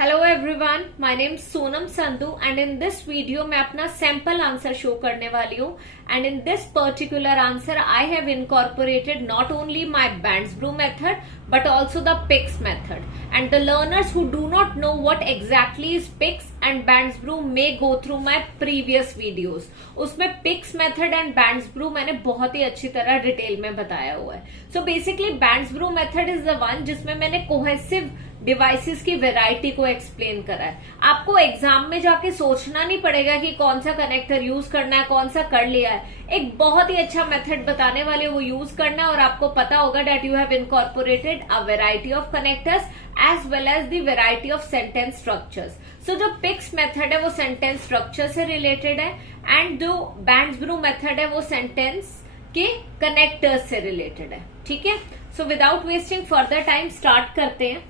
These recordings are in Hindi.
Hello everyone, my name Sonam Sandhu and in this video मैं अपना सैंपल आंसर शो करने वाली हूँ। And in this particular answer I have incorporated not only my bands brew method but also the PICS method. And the learners who do not know what exactly is PICS and BANDS BREW may go through my previous videos. उसमें PICS method and BANDS BREW मैंने बहुत ही अच्छी तरह डिटेल में बताया हुआ है. So basically BANDS BREW method is the one जिसमें मैंने कोहेसिव डिवाइसेस की वैरायटी को एक्सप्लेन करा है. आपको एग्जाम में जाके सोचना नहीं पड़ेगा कि कौन सा कनेक्टर यूज करना है, कौन सा कर लिया है. एक बहुत ही अच्छा मेथड बताने वाले वो यूज करना है और आपको पता होगा that you have incorporated a variety of connectors as well as the variety of sentence structures. So जो PICS method है वो sentence structure से related है and जो BANDS BREW method है वो sentence के connectors से related है. ठीक है, so without wasting further time start करते हैं.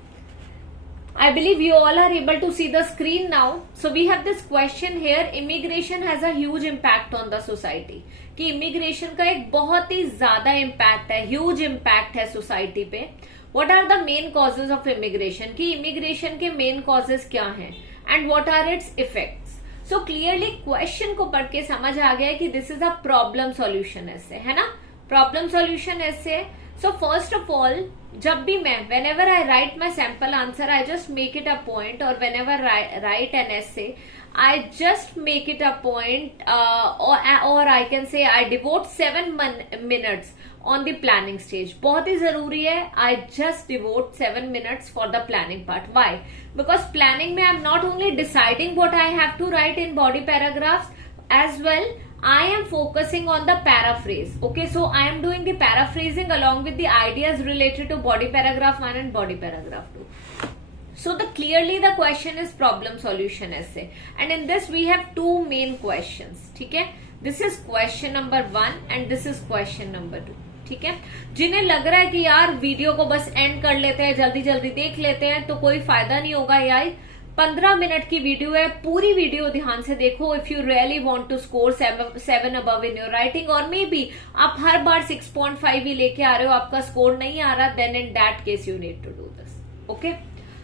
I believe you all are able to see the screen now. So we have this question here. Immigration has a huge impact on the society. कि immigration का एक बहुत ही ज्यादा impact है, huge impact है society पे. What are the main causes of immigration? कि immigration के main causes क्या हैं? And what are its effects? So clearly question को पढ़ के समझ आ गया है कि this is a problem solution essay, है ना? Problem solution essay. So first of all, जब भी मैं whenever I write my sample answer, I just make it a point, or whenever I write an essay, I just make it a point, or I can say I devote 7 minutes on the planning stage. बहुत ही जरूरी है. I just devote 7 minutes for the planning part. Why? Because planning में I'm not only deciding what I have to write in body paragraphs, as well I am focusing on the paraphrase. Okay, so I am doing the paraphrasing along with the ideas related to body paragraph 1 and body paragraph 2. So clearly the question is problem solution essay, and in this we have two main questions. ठीक है, this is question number 1 and this is question number 2. ठीक है, जिन्हें लग रहा है कि यार वीडियो को बस एंड कर लेते हैं, जल्दी जल्दी देख लेते हैं, तो कोई फायदा नहीं होगा. यार 15 मिनट की वीडियो है, पूरी वीडियो ध्यान से देखो. If you really want to score 7 above in your writing, और मे बी आप हर बार 6.5 ही लेके आ रहे हो, आपका स्कोर नहीं आ रहा, then in that case you need to do this. Okay,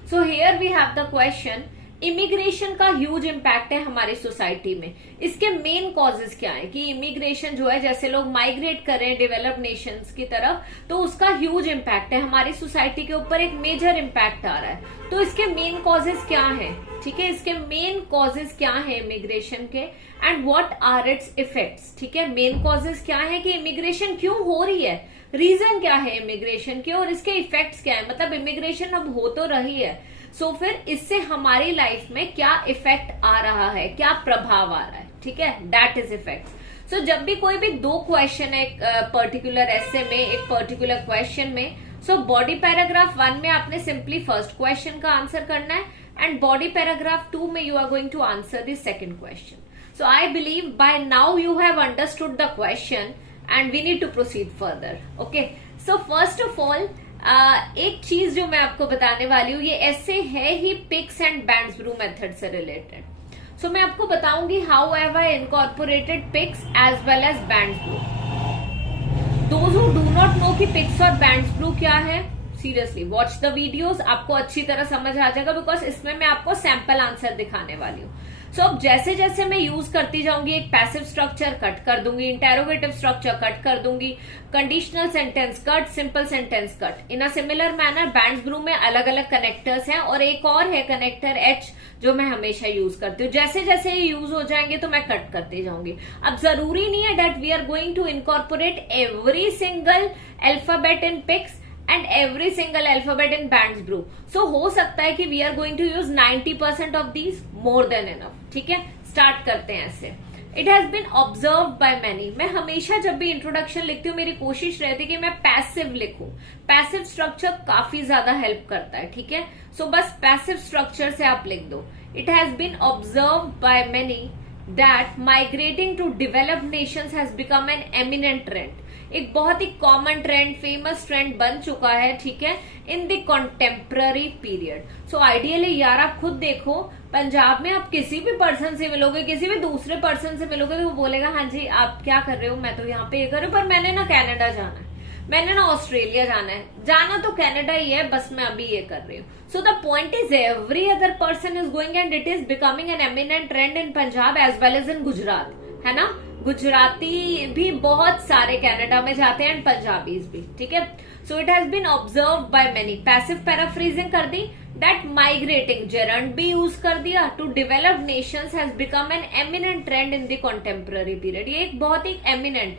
so here we have the question. Immigration का ह्यूज इम्पैक्ट है हमारी सोसाइटी में. इसके मेन कॉजेज क्या है कि इमिग्रेशन जो है, जैसे लोग माइग्रेट कर रहे हैं डेवलप्ड नेशंस की तरफ, तो उसका ह्यूज इम्पैक्ट है हमारी सोसाइटी के ऊपर. एक मेजर इम्पैक्ट आ रहा है. तो इसके मेन कॉजेज क्या हैं? ठीक है, इसके मेन कॉजेज क्या है इमिग्रेशन के, and what are its effects. ठीक है, मेन कॉजेज क्या है कि इमिग्रेशन क्यों हो रही है, रीजन क्या है इमिग्रेशन के, और इसके इफेक्ट्स क्या है. मतलब इमिग्रेशन अब हो तो रही है, सो फिर इससे हमारी लाइफ में क्या इफेक्ट आ रहा है, क्या प्रभाव आ रहा है. ठीक है, दैट इज इफेक्ट्स. सो जब भी कोई भी दो क्वेश्चन है एक पर्टिकुलर एसे में, एक पर्टिकुलर क्वेश्चन में, सो बॉडी पैराग्राफ 1 में आपने सिंपली फर्स्ट क्वेश्चन का आंसर करना है, एंड बॉडी पैराग्राफ 2 में you are going to answer the second question. So I believe by now you have understood the question and we need to proceed further. Okay, so first of all एक चीज जो मैं आपको बताने वाली हूँ, ये ऐसे है ही PICS and BANDS BREW method से रिलेटेड. सो मैं आपको बताऊंगी how have I incorporated PICS as well as BANDS BREW. Those who do not know कि PICS और BANDS BREW क्या है, सीरियसली वॉच द वीडियोस, आपको अच्छी तरह समझ आ जाएगा, बिकॉज इसमें मैं आपको सैंपल आंसर दिखाने वाली हूँ. सो अब जैसे जैसे मैं यूज करती जाऊंगी, एक पैसिव स्ट्रक्चर कट कर दूंगी, इंटेरोगेटिव स्ट्रक्चर कट कर दूंगी, conditional sentence cut, simple sentence cut. In a similar manner bands brew में अलग अलग कनेक्टर्स हैं, और एक और है कनेक्टर H जो मैं हमेशा यूज करती हूँ. जैसे जैसे ये यूज हो जाएंगे तो मैं कट करती जाऊंगी. अब जरूरी नहीं है that we are going to incorporate every single alphabet in PICS and every single alphabet in BANDS BREW. So हो सकता है कि we are going to use 90% of these, more than enough. ठीक है, स्टार्ट करते हैं ऐसे. It has been observed by many. मैं हमेशा जब भी इंट्रोडक्शन लिखती हूँ, मेरी कोशिश रहती है कि मैं पैसिव लिखूं. पैसिव स्ट्रक्चर काफी ज्यादा हेल्प करता है. ठीक है, सो बस पैसिव स्ट्रक्चर से आप लिख दो. It has been observed by many that migrating to developed nations has become an eminent trend. एक बहुत ही कॉमन ट्रेंड, फेमस ट्रेंड बन चुका है. ठीक है, इन the contemporary period. So ideally यार आप खुद देखो, पंजाब में आप किसी भी पर्सन से मिलोगे, किसी भी दूसरे पर्सन से मिलोगे, तो वो बोलेगा हाँ जी आप क्या कर रहे हो, मैं तो यहाँ पे ये कर रही हूँ, पर मैंने ना कनाडा जाना है, मैंने ना ऑस्ट्रेलिया जाना है, जाना तो कनाडा ही है, बस मैं अभी ये कर रही हूँ. So the point is every other person is going and it is becoming an eminent trend in Punjab as well as in Gujarat, है ना. गुजराती भी बहुत सारे कनाडा में जाते हैं एंड पंजाबीज भी, ठीक है. So it has been observe by many. Passive paraphrasing कर दी, दैट माइग्रेटिंग जेरंड भी यूज कर दिया, to developed nations has become an eminent trend in the contemporary period. ये एक बहुत ही एमिनेंट,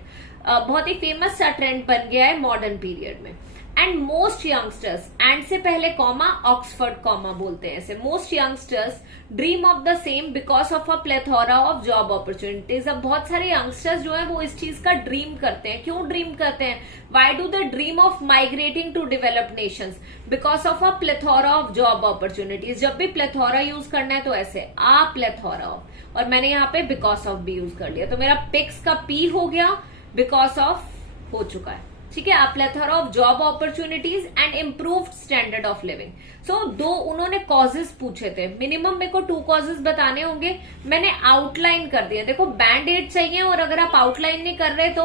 बहुत ही फेमस सा ट्रेंड बन गया है मॉडर्न पीरियड में. एंड मोस्ट यंगस्टर्स, एंड से पहले कॉमा, ऑक्सफोर्ड कॉमा बोलते हैं ऐसे. Most youngsters dream of the same because of a plethora of job opportunities. अब बहुत सारे यंगस्टर्स जो है वो इस चीज का ड्रीम करते हैं. क्यों ड्रीम करते हैं? Why do they dream of migrating to developed nations? Because of a plethora of job opportunities. जब भी प्लेथोरा यूज करना है तो ऐसे आ प्लेथोरा ऑफ, और मैंने यहाँ पे बिकॉज ऑफ भी यूज कर लिया, तो मेरा पिक्स का पी हो गया, बिकॉज ऑफ हो चुका है, ठीक है. A plethora of job opportunities and improved standard of living. So दो उन्होंने कॉजेज पूछे थे, मिनिमम मेरे को 2 कॉजेज बताने होंगे, मैंने आउटलाइन कर दिया. देखो बैंड एड चाहिए, और अगर आप आउटलाइन नहीं कर रहे तो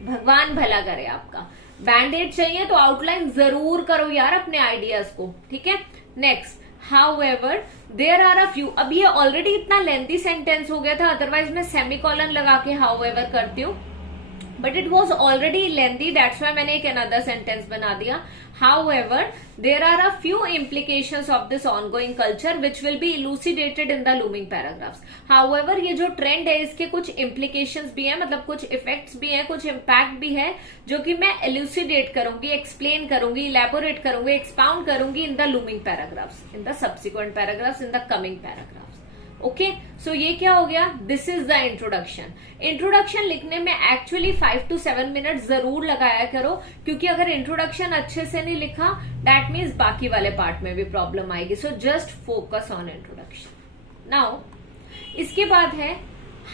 भगवान भला करे आपका. बैंड एड चाहिए तो आउटलाइन जरूर करो यार अपने आइडियाज को, ठीक है. Next, However, there are a few. अब ये ऑलरेडी इतना लेंथी सेंटेंस हो गया था, अदरवाइज मैं सेमीकोलन लगा के however करती हूँ, but it was already lengthy, that's why मैंने एक अनदर सेंटेंस बना दिया. However, there are a few implications of this ongoing culture which will be elucidated in the looming paragraphs. However, ये जो ट्रेंड है इसके कुछ implications भी हैं, मतलब कुछ इफेक्ट्स भी हैं, कुछ इम्पैक्ट भी है, जो कि मैं elucidate करूंगी, एक्सप्लेन करूंगी, elaborate करूंगी, एक्सपाउंड करूंगी in the looming paragraphs, in the subsequent paragraphs, in the coming paragraphs. Okay, so ये क्या हो गया? This is the introduction. Introduction लिखने में एक्चुअली 5 to 7 मिनट जरूर लगाया करो, क्योंकि अगर इंट्रोडक्शन अच्छे से नहीं लिखा दैट मीन्स बाकी वाले पार्ट में भी प्रॉब्लम आएगी. So just focus on introduction. Now इसके बाद है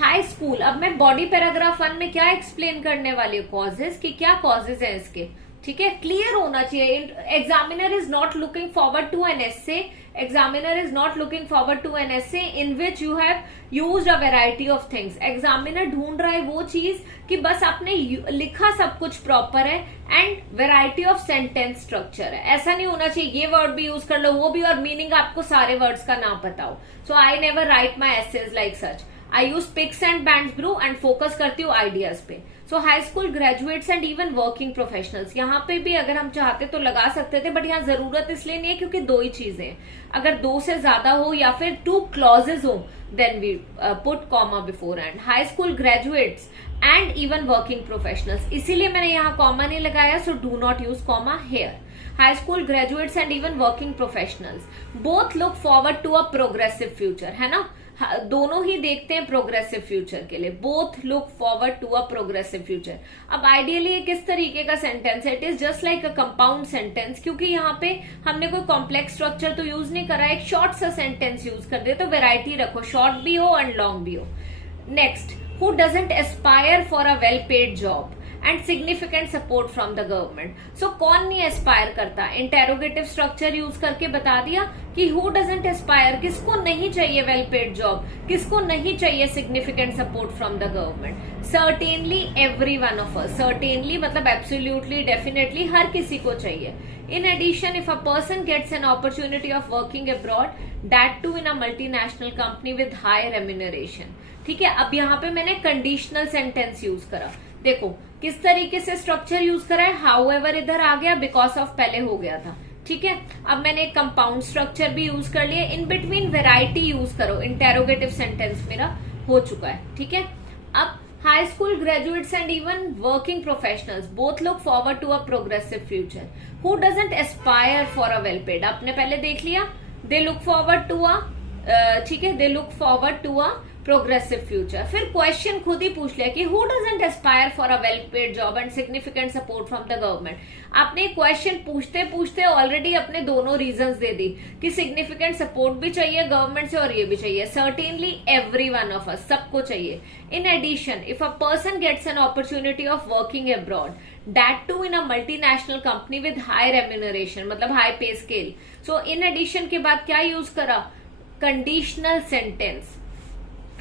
हाई स्कूल. अब मैं बॉडी पैराग्राफ 1 में क्या एक्सप्लेन करने वाली हूँ? कॉजेज, कि क्या कॉजेज है इसके, ठीक है. क्लियर होना चाहिए. Examiner is not looking forward to an essay. Examiner is not looking forward to an essay in which you have used a variety of things. Examiner ढूंढ रहा है वो चीज कि बस आपने लिखा सब कुछ प्रॉपर है and variety of sentence structure है. ऐसा नहीं होना चाहिए ये वर्ड भी यूज कर लो, वो भी, और मीनिंग आपको सारे वर्ड्स का नाम पता हो. So I never write my essays like such. I use pics and bands brew and focus करती हूँ आइडियाज पे. So high school graduates and even working professionals, यहाँ पे भी अगर हम चाहते तो लगा सकते थे, बट यहाँ जरूरत इसलिए नहीं है क्योंकि 2 ही चीजें. अगर 2 से ज्यादा हो या फिर 2 क्लॉजेज हो then we put comma before and. High school graduates and even working professionals, इसीलिए मैंने यहाँ कॉमा नहीं लगाया. So do not use comma here. High school graduates and even working professionals both look forward to a progressive future, है ना. दोनों ही देखते हैं प्रोग्रेसिव फ्यूचर के लिए. Both look forward to a progressive future. अब आइडियली ये किस तरीके का सेंटेंस है? It is just like a compound sentence, क्योंकि यहाँ पे हमने कोई कॉम्प्लेक्स स्ट्रक्चर तो यूज नहीं करा, एक शॉर्ट सा सेंटेंस यूज कर दिया. तो वेराइटी रखो, शॉर्ट भी हो एंड लॉन्ग भी हो. Next, who doesn't aspire for a well paid job and significant support from the government. So कौन नहीं एस्पायर करता? इंटेरोगेटिव स्ट्रक्चर यूज करके बता दिया कि हु डजंट एस्पायर, किसको नहीं चाहिए वेल पेड जॉब, किसको नहीं चाहिए significant support from the government? Certainly every one of us. Certainly मतलब एब्सोल्युटली, डेफिनेटली, हर किसी को चाहिए. In addition, if a person gets an opportunity of working abroad, that too in a multinational company with high remuneration. ठीक है, अब यहाँ पे मैंने कंडीशनल सेंटेंस यूज करा. देखो किस तरीके से स्ट्रक्चर यूज करा है. हाउएवर इधर आ गया, बिकॉज ऑफ पहले हो गया था, ठीक है. अब मैंने एक कंपाउंड स्ट्रक्चर भी यूज कर लिया. इन बिटवीन वेराइटी यूज करो. इंटेरोगेटिव सेंटेंस मेरा हो चुका है, ठीक है. अब high school graduates and even working professionals both look forward to a progressive future. Who doesn't aspire for a well paid, आपने पहले देख लिया. They look forward to a, ठीक है, they look forward to a progressive future. फिर क्वेश्चन खुद ही पूछ लिया कि who doesn't aspire for a well paid job and significant support from the government. आपने क्वेश्चन पूछते पूछते ऑलरेडी अपने दोनों रीजंस दे दी कि सिग्निफिकेंट सपोर्ट भी चाहिए गवर्नमेंट से और ये भी चाहिए. Certainly every one of us, सबको चाहिए. In addition, if a person gets an opportunity of working abroad, that too in a multinational company with high remuneration, मतलब high pay scale. So in addition के बाद क्या यूज करा? Conditional sentence.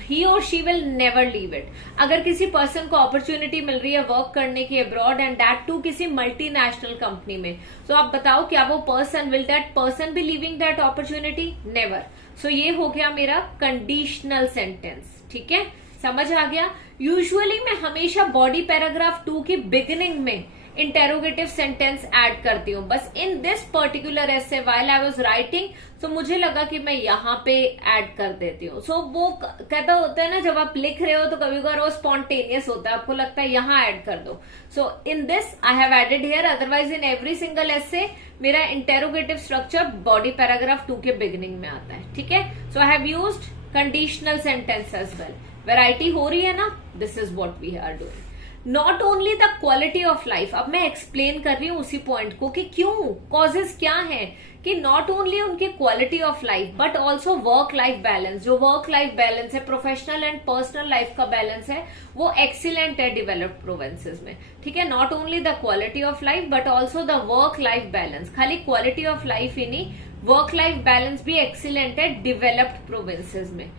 ही और she will never leave it. अगर किसी पर्सन को अपॉर्चुनिटी मिल रही है वर्क करने की अब्रॉड एंड दैट टू किसी मल्टीनेशनल कंपनी में, तो आप बताओ क्या वो person, will that person be leaving that opportunity? Never. So ये हो गया मेरा कंडीशनल सेंटेंस। ठीक है, समझ आ गया। यूजुअली मैं हमेशा बॉडी पैराग्राफ 2 की बिगिनिंग में इंटेरोगेटिव सेंटेंस ऐड करती हूँ, बस इन this particular essay while I was writing, तो मुझे लगा कि मैं यहाँ पे ऐड कर देती हूँ। सो वो कहता होता है ना, जब आप लिख रहे हो तो कभी कभार वो स्पॉन्टेनियस होता है, आपको लगता है यहाँ ऐड कर दो। So in this I have added here, otherwise in every single essay मेरा इंटेरोगेटिव स्ट्रक्चर बॉडी पैराग्राफ 2 के बिगिनिंग में आता है। ठीक है, so I have used conditional sentence as well. Variety हो रही है ना, this is what we are doing. Not only the quality of life, अब मैं एक्सप्लेन कर रही हूं उसी पॉइंट को कि क्यों, कॉजेस क्या है कि नॉट ओनली उनकी quality of life but also work life balance. जो वर्क लाइफ बैलेंस है, प्रोफेशनल एंड पर्सनल लाइफ का बैलेंस है, वो एक्सीलेंट है डेवलप्ड प्रोविंसेस में। ठीक है, not only the quality of life but also the work life balance. खाली क्वालिटी ऑफ लाइफ ही नहीं, वर्क लाइफ बैलेंस भी एक्सीलेंट है डेवलप्ड प्रोविंसेस में।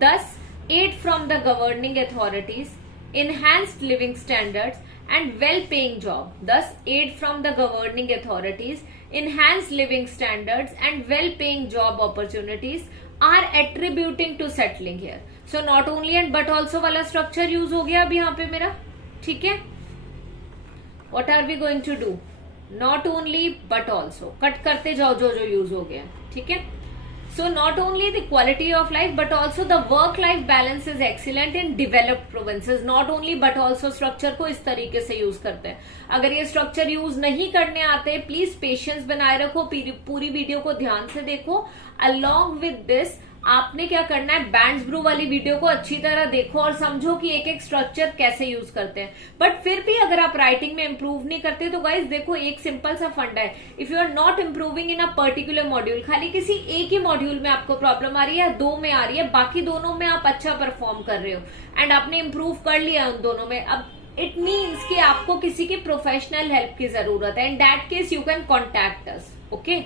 10 aid from the governing authorities, enhanced living standards and well-paying job. Thus, aid from the governing authorities, enhanced living standards and well-paying job opportunities are attributing to settling here. So, not only and but also वाला structure use हो गया अब यहाँ पे मेरा। ठीक है, what are we going to do? Not only but also, cut करते जाओ जो जो यूज हो गया। ठीक है, so not only the quality of life but also the work life balance is excellent in developed provinces. Not only but also structure को इस तरीके से यूज करते हैं। अगर ये स्ट्रक्चर यूज नहीं करने आते, प्लीज पेशेंस बनाए रखो, पूरी वीडियो को ध्यान से देखो। along with this आपने क्या करना है, बैंड्स ब्रू वाली वीडियो को अच्छी तरह देखो और समझो कि एक एक स्ट्रक्चर कैसे यूज करते हैं। बट फिर भी अगर आप राइटिंग में इंप्रूव नहीं करते तो गाइस देखो, एक सिंपल सा फंडा है, if you are not improving in a particular module, खाली किसी एक ही मॉड्यूल में आपको प्रॉब्लम आ रही है, 2 में आ रही है, बाकी दोनों में आप अच्छा परफॉर्म कर रहे हो एंड आपने इंप्रूव कर लिया उन दोनों में, अब इट मीन्स कि आपको किसी की प्रोफेशनल हेल्प की जरूरत है। इन that case you can contact us. Okay,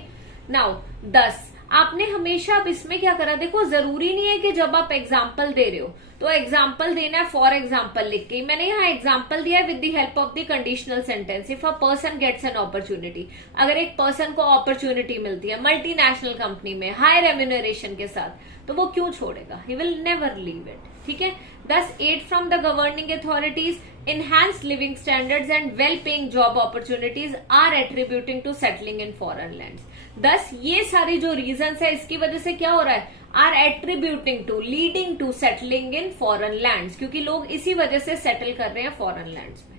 now 10 आपने हमेशा अब इसमें क्या करा, देखो जरूरी नहीं है कि जब आप एग्जाम्पल दे रहे हो तो एग्जाम्पल देना है फॉर एग्जाम्पल लिख के। मैंने यहाँ एग्जाम्पल दिया है with the help of the conditional sentence. If a person gets an opportunity, अगर एक पर्सन को अपॉर्चुनिटी मिलती है मल्टीनेशनल कंपनी में हाई रेम्यूनरेशन के साथ, तो वो क्यों छोड़ेगा? He will never leave it. ठीक है, 10 aid from the governing authorities, enhanced living standards and well-paying job opportunities are attributing to settling in foreign lands. thus ये सारी जो reasons है इसकी वजह से क्या हो रहा है, are attributing to, leading to settling in foreign lands, क्योंकि लोग इसी वजह से settle कर रहे हैं foreign lands में।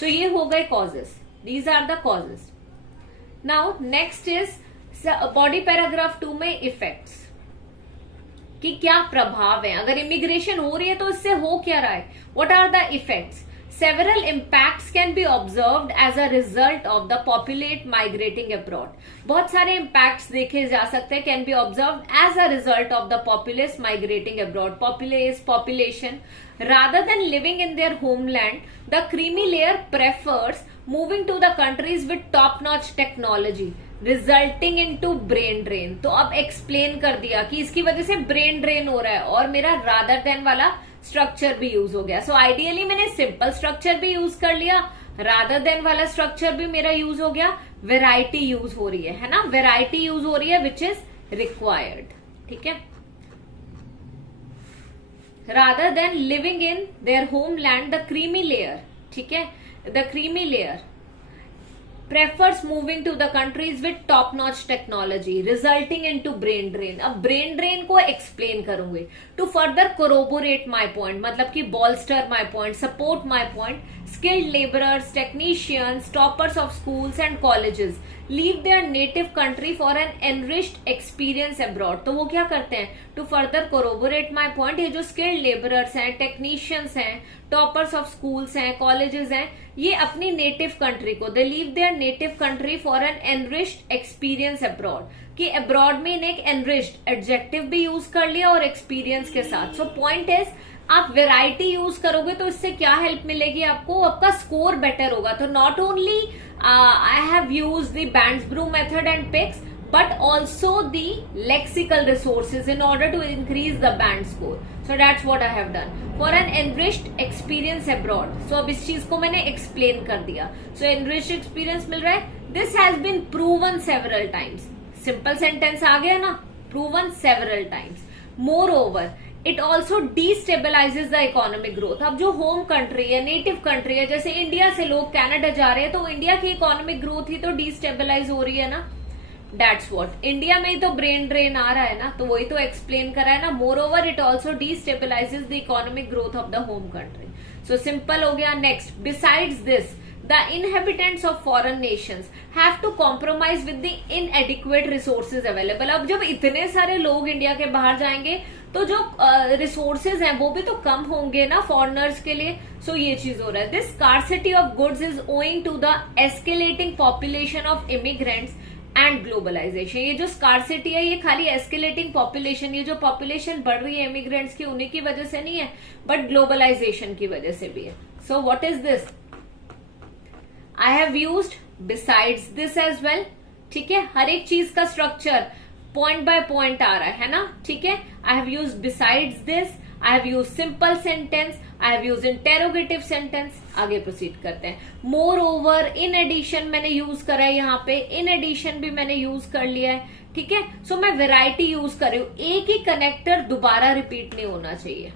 so ये हो गए causes, these are the causes. now next is body paragraph 2 में effects, कि क्या प्रभाव है, अगर इमिग्रेशन हो रही है तो इससे हो क्या रहा है, what are the effects? Several impacts can be observed as a result of the populate migrating abroad. बहुत सारे impacts देखे जा सकते हैं, can be observed as a result of the populace migrating abroad. Population, rather than living in their homeland, the creamy layer prefers moving to the countries with top-notch technology, resulting into brain drain. तो अब एक्सप्लेन कर दिया कि इसकी वजह से ब्रेन ड्रेन हो रहा है और मेरा रादर देन वाला स्ट्रक्चर भी यूज हो गया। सो आइडियली मैंने सिंपल स्ट्रक्चर भी यूज कर लिया, रादर देन वाला स्ट्रक्चर भी मेरा यूज हो गया, वेराइटी यूज हो रही है ना, वेराइटी यूज हो रही है विच इज रिक्वायर्ड। ठीक है, rather than living in their homeland the creamy layer, ठीक है, the creamy layer prefers moving to the countries with top notch technology resulting into brain drain। अब brain drain को explain करूंगी to further corroborate my point, मतलब कि bolster my point, support my point, skilled laborers, technicians, toppers of schools and colleges leave their native country for an enriched experience abroad। तो वो क्या करते हैं, to further corroborate my point, ये जो skilled laborers हैं, technicians हैं, toppers of schools हैं, colleges हैं, ये अपनी नेटिव कंट्री को, they leave their native country for an enriched experience abroad, कि अब्रॉड में इन्हें एक एनरिच्ड एडजेक्टिव भी यूज कर लिया और एक्सपीरियंस के साथ। सो पॉइंट इज, आप वेराइटी यूज करोगे तो इससे क्या हेल्प मिलेगी आपको, आपका स्कोर बेटर होगा। तो not only I have use the bands brew method and picks, but also the lexical resources in order to increase the band score. So that's what I have done. For an enriched experience abroad. So अब इस चीज को मैंने explain कर दिया. So enriched experience मिल रहा है. This has been proven several times. Simple sentence आ गया ना? Proven several times. Moreover, it also destabilizes the economic growth. अब जो home country है, native country है, जैसे इंडिया से लोग कनाडा जा रहे हैं, तो इंडिया की economic growth ही तो destabilize हो रही है ना. That's what. इंडिया में ही तो ब्रेन ड्रेन आ रहा है ना, तो वही तो एक्सप्लेन करा है ना. Moreover it also destabilises the economic growth of the home country. So simple हो गया. Next, besides this the inhabitants of foreign nations have to compromise with the inadequate resources available. अब जब इतने सारे लोग इंडिया के बाहर जाएंगे तो जो रिसोर्सेज हैं वो भी तो कम होंगे ना फॉरेनर्स के लिए. सो ये चीज हो रहा है. This scarcity of goods is owing to the escalating population of immigrants and globalisation. ये जो स्कार्सिटी है ये खाली एस्केलेटिंग पॉपुलेशन, ये जो पॉपुलेशन बढ़ रही है इमिग्रेंट्स की उन्हीं की वजह से नहीं है, बट ग्लोबलाइजेशन की वजह से भी है. So what is this? I have used besides this as well. ठीक है, हर एक चीज का स्ट्रक्चर पॉइंट बाय पॉइंट आ रहा है ना. ठीक है, I have used besides this, I have used simple sentence, I have used interrogative sentence. आगे प्रोसीड करते हैं. मोर ओवर, इन एडिशन मैंने यूज करा है यहाँ पे, इन एडिशन भी मैंने यूज कर लिया है. ठीक है, सो मैं वेराइटी यूज कर रही हूं. एक ही कनेक्टर दोबारा रिपीट नहीं होना चाहिए.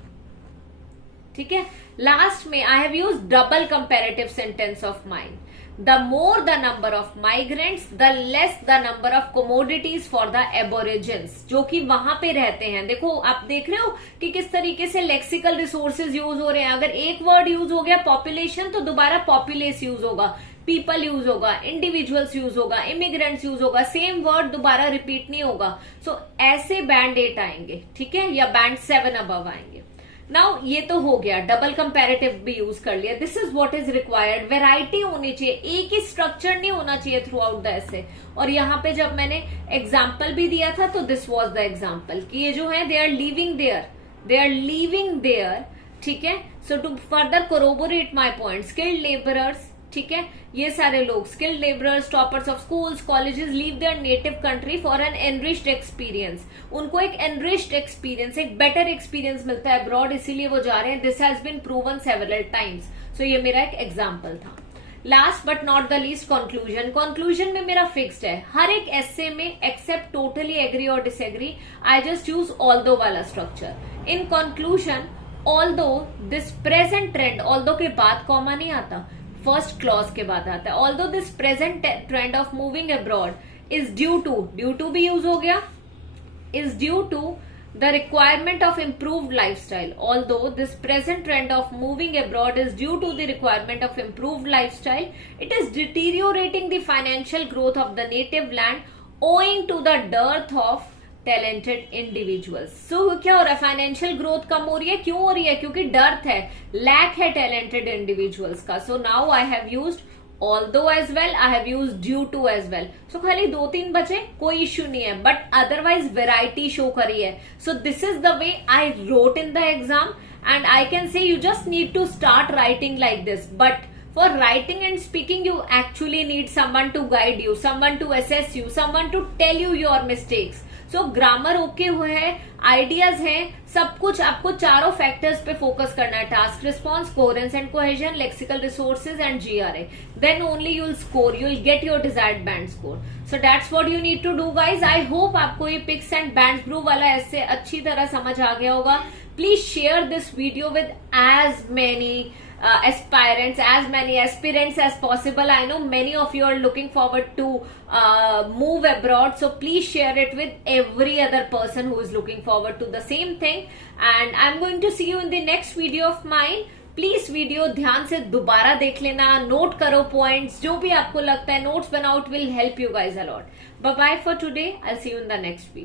ठीक है, लास्ट में आई have used double comparative sentence of mine. The more the number of migrants, the less the number of commodities for the aborigines, जो कि वहां पे रहते हैं. देखो आप देख रहे हो कि किस तरीके से लेक्सिकल रिसोर्सेज यूज हो रहे हैं. अगर एक वर्ड यूज हो गया पॉपुलेशन तो दोबारा पॉपुलेस यूज होगा, पीपल यूज होगा, इंडिविजुअल्स यूज होगा, इमिग्रेंट्स यूज होगा, सेम वर्ड दोबारा रिपीट नहीं होगा. सो ऐसे बैंड 8 आएंगे. ठीक है, या बैंड 7 अबव आएंगे. नाउ ये तो हो गया, डबल कंपैरेटिव भी यूज कर लिया. This is what is required. Variety होनी चाहिए, एक ही स्ट्रक्चर नहीं होना चाहिए थ्रू आउट द ऐसे. और यहाँ पे जब मैंने एग्जाम्पल भी दिया था तो दिस वाज द एग्जाम्पल कि ये जो है दे आर लिविंग देयर. ठीक है, so to further corroborate my point, skilled labourers. ठीक है, ये सारे लोग skilled labourers, toppers of schools, colleges leave their native country for an enriched experience. उनको एक एनरिच्ड एक्सपीरियंस, एक बेटर एक्सपीरियंस मिलता है अब्रॉड, इसीलिए वो जा रहे हैं. This has been proven several times. So ये मेरा एक एग्जाम्पल था. Last but not the least, conclusion. Conclusion में मेरा फिक्स्ड है. हर एक एसे में एक्सेप्ट टोटली एग्री और disagree, I just use although वाला structure. In conclusion, although this present trend, although के बाद कॉमा नहीं आता, फर्स्ट क्लॉज के बाद आता है. Although this present trend of moving abroad is due to भी यूज हो गया, is due to the requirement of improved lifestyle. Although this present trend of moving abroad is due to the requirement of improved lifestyle, it is deteriorating the financial growth of the native land owing to the dearth of talented individuals. So क्या हो रहा है? फाइनेंशियल ग्रोथ कम हो रही है. क्यों हो रही है? क्योंकि डर्थ है, लैक है टैलेंटेड इंडिविजुअल्स का. So now I have used although as well, I have used due to as well. So खाली 2-3 बचे, कोई इश्यू नहीं है, बट अदरवाइज वेराइटी शो करी है. So this is the way I wrote in the exam and I can say you just need to start writing like this. But for writing and speaking you actually need someone to guide you, someone to assess you, someone to tell you your mistakes. So grammar okay हुए है, आइडियाज हैं, सब कुछ. आपको चारों फैक्टर्स पे फोकस करना है. Task response, coherence and cohesion, lexical resources and GRA. Then only you will score, you will get your desired band score. So that's what you need to do guys. I hope आपको ये पिक्स एंड बैंड्स ब्रू वाला ऐसे अच्छी तरह समझ आ गया होगा. Please share this video with as many aspirants, as many aspirants as possible. I know many of you are looking forward to move abroad, so please share it with every other person who is looking forward to the same thing. And I'm going to see you in the next video of mine. Please video ध्यान से दोबारा देख लेना, नोट करो पॉइंट्स, जो भी आपको लगता है नोट्स बनाओ. It will help you guys a lot. Bye bye for today. I see you in the next video.